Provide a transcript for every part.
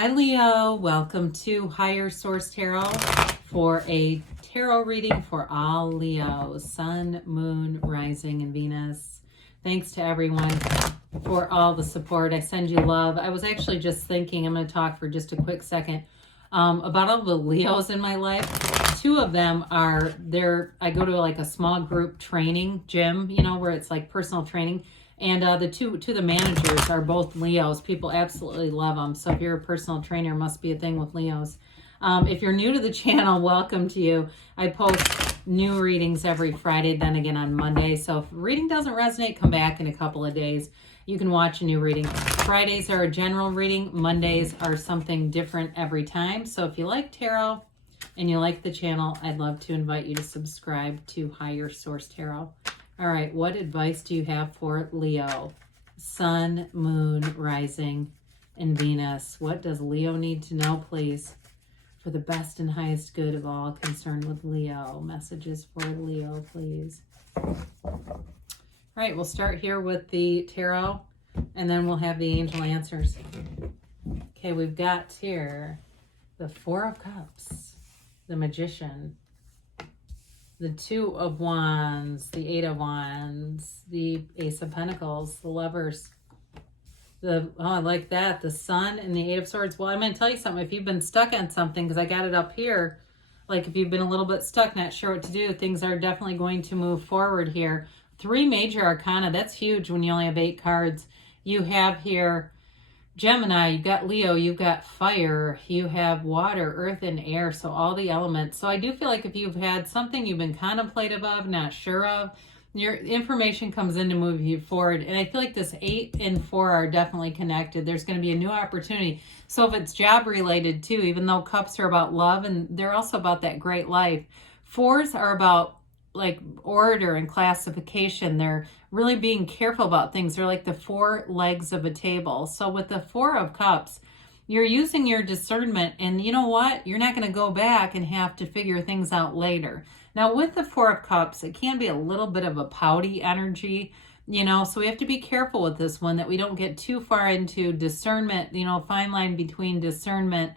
Hi Leo, welcome to Higher Source Tarot for a tarot reading for all Leos, Sun, Moon, Rising, and Venus. Thanks to everyone for all the support. I send you love. I was actually just thinking, I'm going to talk for just a quick second about all the Leos in my life. Two of them are there. I go to like a small group training gym, you know, where it's like personal training. And the managers are both Leos. People absolutely love them. So if you're a personal trainer, it must be a thing with Leos. If you're new to the channel, welcome to you. I post new readings every Friday, then again on Monday. So if reading doesn't resonate, come back in a couple of days. You can watch a new reading. Fridays are a general reading. Mondays are something different every time. So if you like tarot and you like the channel, I'd love to invite you to subscribe to Higher Source Tarot. All right, what advice do you have for Leo? Sun, Moon, Rising, and Venus. What does Leo need to know, please, for the best and highest good of all concerned with Leo? Messages for Leo, please. All right, we'll start here with the tarot, and then we'll have the angel answers. Okay, we've got here the Four of Cups, the Magician, the Two of Wands, the Eight of Wands, the Ace of Pentacles, the Lovers, I like that, the Sun and the Eight of Swords. Well, I'm going to tell you something. If you've been stuck on something, because I got it up here, like if you've been a little bit stuck, not sure what to do, things are definitely going to move forward here. 3 major arcana, that's huge when you only have 8 cards. You have here Gemini, you've got Leo, you've got fire, you have water, earth, and air, so all the elements. So I do feel like if you've had something you've been contemplative of, not sure of, your information comes in to move you forward. And I feel like this 8 and 4 are definitely connected. There's going to be a new opportunity. So if it's job related too, even though cups are about love and they're also about that great life, 4s are about like order and classification. They're really being careful about things. They're like the 4 legs of a table. So with the 4 of Cups, you're using your discernment, and you know what? You're not going to go back and have to figure things out later. Now with the 4 of Cups, it can be a little bit of a pouty energy, you know, so we have to be careful with this one that we don't get too far into discernment, you know, fine line between discernment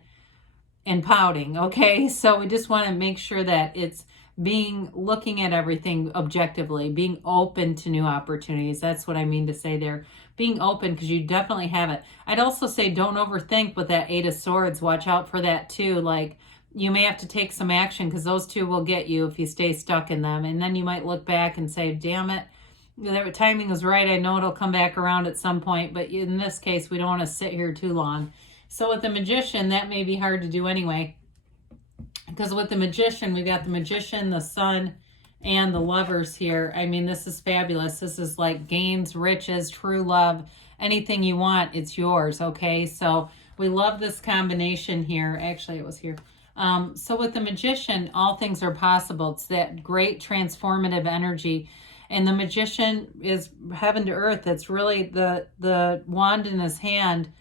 and pouting, okay? So we just want to make sure that it's looking at everything objectively, being open to new opportunities. That's what I mean to say there. Being open, because you definitely have it. I'd also say don't overthink with that 8 of Swords. Watch out for that too. Like you may have to take some action because those 2 will get you if you stay stuck in them. And then you might look back and say, damn it, the timing was right. I know it'll come back around at some point. But in this case, we don't want to sit here too long. So with the Magician, that may be hard to do anyway. Because with the Magician, we've got the Magician, the Sun, and the Lovers here. I mean, this is fabulous. This is like gains, riches, true love. Anything you want, it's yours, okay? So we love this combination here. Actually, it was here. So with the Magician, all things are possible. It's that great transformative energy. And the Magician is heaven to earth. It's really the wand in his hand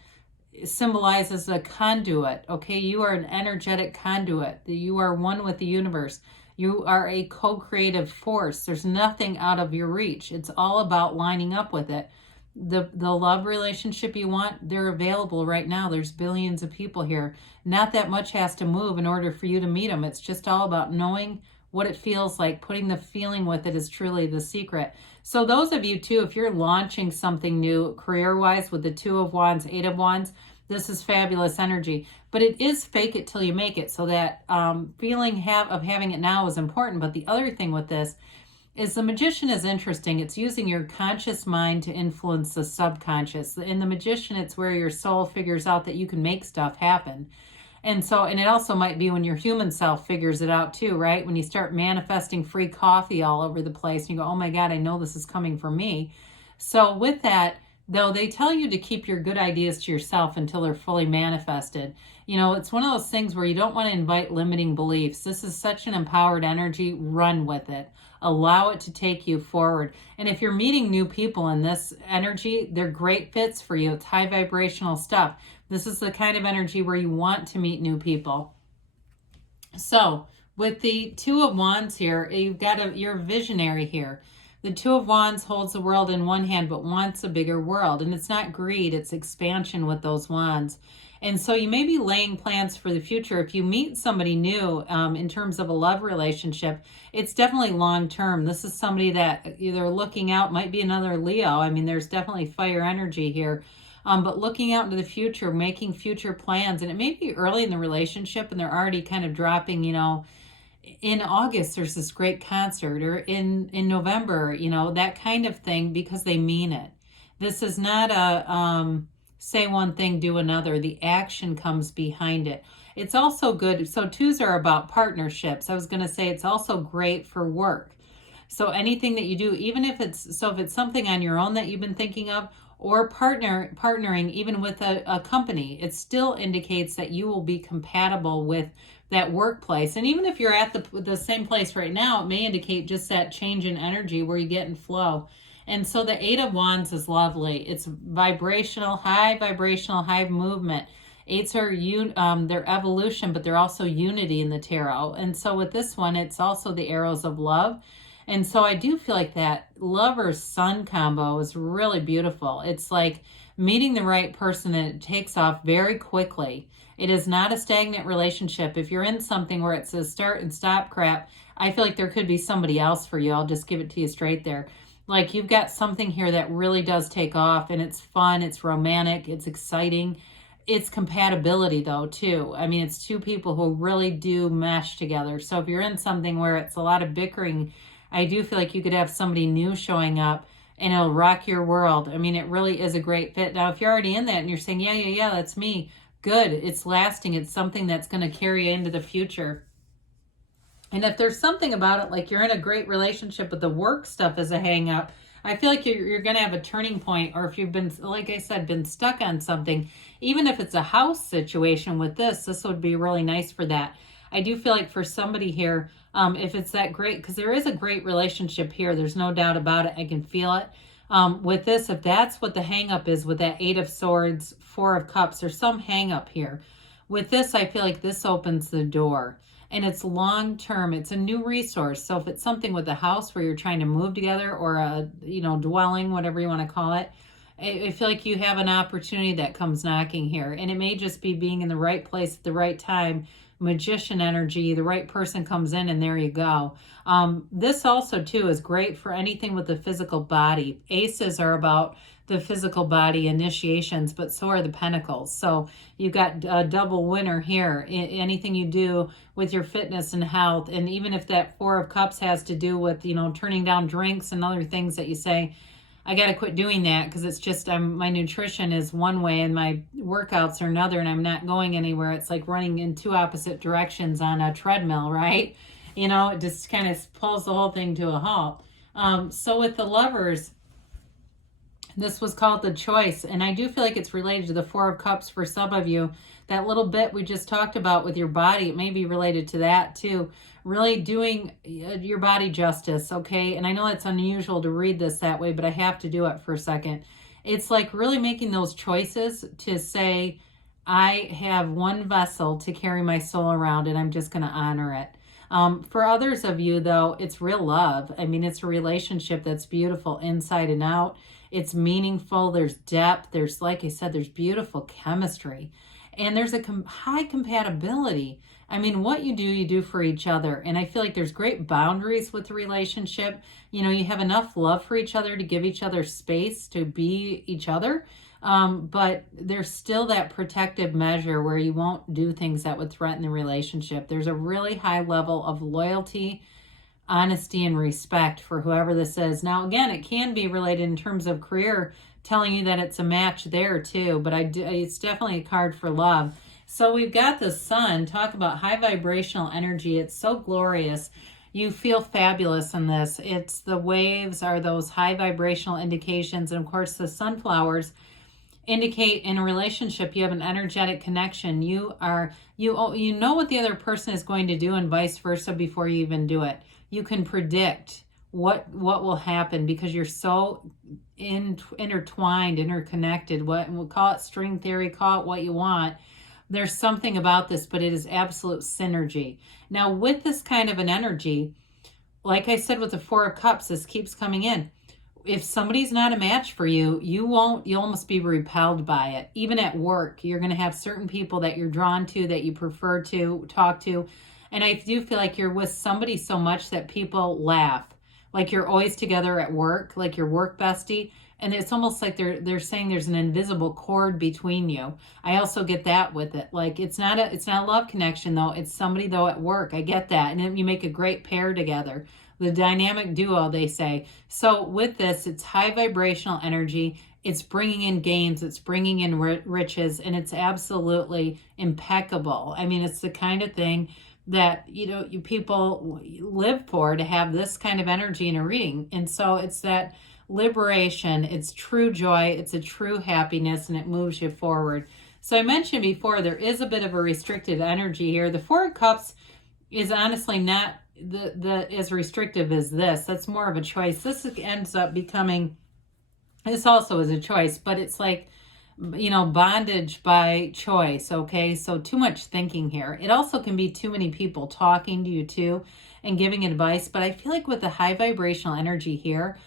symbolizes a conduit, okay? You are an energetic conduit. You are one with the universe. You are a co-creative force. There's nothing out of your reach. It's all about lining up with it. The love relationship you want, they're available right now. There's billions of people here. Not that much has to move in order for you to meet them. It's just all about knowing what it feels like. Putting the feeling with it is truly the secret. So those of you too, if you're launching something new career-wise with the 2 of Wands, 8 of Wands, this is fabulous energy. But it is fake it till you make it. So that feeling of having it now is important. But the other thing with this is the Magician is interesting. It's using your conscious mind to influence the subconscious. In the Magician, it's where your soul figures out that you can make stuff happen. And it also might be when your human self figures it out too, right? When you start manifesting free coffee all over the place and you go, oh my God, I know this is coming for me. So with that, though, they tell you to keep your good ideas to yourself until they're fully manifested. You know, it's one of those things where you don't want to invite limiting beliefs. This is such an empowered energy. Run with it. Allow it to take you forward. And if you're meeting new people in this energy, they're great fits for you. It's high vibrational stuff. This is the kind of energy where you want to meet new people. So with the 2 of Wands here, you're visionary here. The Two of Wands holds the world in one hand, but wants a bigger world. And it's not greed, it's expansion with those wands. And so you may be laying plans for the future. If you meet somebody new in terms of a love relationship, it's definitely long term. This is somebody that either looking out, might be another Leo. I mean, there's definitely fire energy here. But looking out into the future, making future plans. And it may be early in the relationship and they're already kind of dropping, in August there's this great concert, or in November, that kind of thing, because they mean it. This is not a say one thing, do another. The action comes behind it. It's also good. So twos are about partnerships. I was going to say it's also great for work. So anything that you do, even if it's something on your own that you've been thinking of, or partnering even with a company, it still indicates that you will be compatible with that workplace. And even if you're at the same place right now, it may indicate just that change in energy where you get in flow. And so the Eight of Wands is lovely. It's vibrational, high movement. Eights are their evolution, but they're also unity in the tarot. And so with this one, it's also the arrows of love. And so I do feel like that lover's sun combo is really beautiful. It's like meeting the right person and it takes off very quickly. It is not a stagnant relationship. If you're in something where it says start and stop crap, I feel like there could be somebody else for you. I'll just give it to you straight there. Like you've got something here that really does take off, and it's fun, it's romantic, it's exciting. It's compatibility though too. I mean, it's two people who really do mesh together. So if you're in something where it's a lot of bickering, I do feel like you could have somebody new showing up and it'll rock your world. I mean, it really is a great fit. Now, if you're already in that and you're saying, yeah, that's me, good. It's lasting. It's something that's going to carry you into the future. And if there's something about it, like you're in a great relationship, but the work stuff is a hang up, I feel like you're going to have a turning point. Or if you've been, like I said, been stuck on something, even if it's a house situation with this would be really nice for that. I do feel like for somebody here, if it's that great, because there is a great relationship here, there's no doubt about it. I can feel it. With this, if that's what the hang up is with that Eight of Swords, Four of Cups, there's some hang up here. With this, I feel like this opens the door. And it's long term. It's a new resource. So if it's something with a house where you're trying to move together, or a dwelling, whatever you want to call it, I feel like you have an opportunity that comes knocking here. And it may just be being in the right place at the right time. Magician energy, the right person comes in and there you go. This also too is great for anything with the physical body. Aces are about the physical body initiations, but so are the pentacles. So you've got a double winner here. Anything you do with your fitness and health, and even if that Four of Cups has to do with, turning down drinks and other things that you say, I got to quit doing that because it's just my nutrition is one way and my workouts are another, and I'm not going anywhere. It's like running in two opposite directions on a treadmill, right? It just kind of pulls the whole thing to a halt. So with the Lovers, this was called the Choice, and I do feel like it's related to the Four of Cups for some of you. That little bit we just talked about with your body, it may be related to that too. Really doing your body justice, okay? And I know it's unusual to read this that way, but I have to do it for a second. It's like really making those choices to say, I have one vessel to carry my soul around, and I'm just going to honor it. For others of you, though, it's real love. I mean, it's a relationship that's beautiful inside and out. It's meaningful. There's depth. There's, like I said, there's beautiful chemistry. And there's a high compatibility. I mean, what you do for each other. And I feel like there's great boundaries with the relationship. You have enough love for each other to give each other space to be each other. But there's still that protective measure where you won't do things that would threaten the relationship. There's a really high level of loyalty, honesty, and respect for whoever this is. Now, again, it can be related in terms of career, telling you that it's a match there too, but it's definitely a card for love. So we've got the Sun. Talk about high vibrational energy. It's so glorious. You feel fabulous in this. It's the waves are those high vibrational indications. And of course, the sunflowers indicate in a relationship you have an energetic connection. You know what the other person is going to do and vice versa before you even do it. You can predict what will happen because you're so intertwined, interconnected. We'll call it string theory, call it what you want. There's something about this, but it is absolute synergy. Now, with this kind of an energy, like I said with the Four of Cups, this keeps coming in. If somebody's not a match for you, you'll almost be repelled by it. Even at work, you're going to have certain people that you're drawn to, that you prefer to talk to. And I do feel like you're with somebody so much that people laugh. Like you're always together at work, like your work bestie. And it's almost like they're saying there's an invisible cord between you. I also get that with it. Like it's not a love connection though. It's somebody though at work. I get that. And then you make a great pair together. The dynamic duo, they say. So with this, it's high vibrational energy. It's bringing in gains. It's bringing in riches. And it's absolutely impeccable. I mean, it's the kind of thing that, you people live for, to have this kind of energy in a reading. And so it's that liberation. It's true joy. It's a true happiness, and it moves you forward. So I mentioned before, there is a bit of a restricted energy here. The Four of Cups is honestly not as restrictive as this. That's more of a choice. This ends up becoming, this also is a choice, but it's like, bondage by choice. Okay. So too much thinking here. It also can be too many people talking to you too and giving advice. But I feel like with the high vibrational energy here,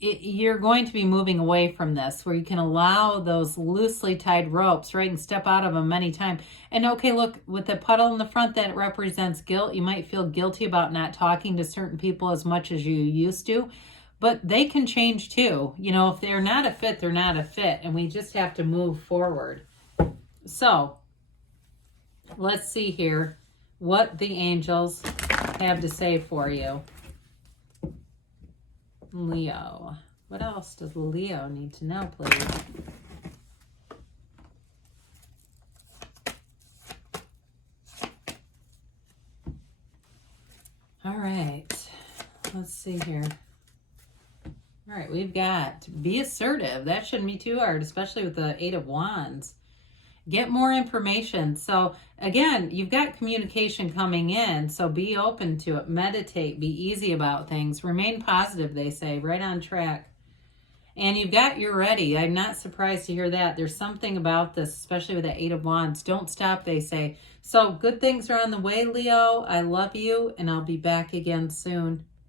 you're going to be moving away from this, where you can allow those loosely tied ropes, right, and step out of them many times. And okay, look, with the puddle in the front, that represents guilt. You might feel guilty about not talking to certain people as much as you used to, but they can change too. If they're not a fit, they're not a fit, and we just have to move forward. So let's see here what the angels have to say for you. Leo. What else does Leo need to know, please? All right. Let's see here. All right, we've got be assertive. That shouldn't be too hard, especially with the Eight of Wands. Get more information. So again, you've got communication coming in, so be open to it. Meditate, be easy about things. Remain positive, they say, right on track. And you've got you're ready. I'm not surprised to hear that. There's something about this, especially with the Eight of Wands. Don't stop, they say. So good things are on the way, Leo. I love you, and I'll be back again soon.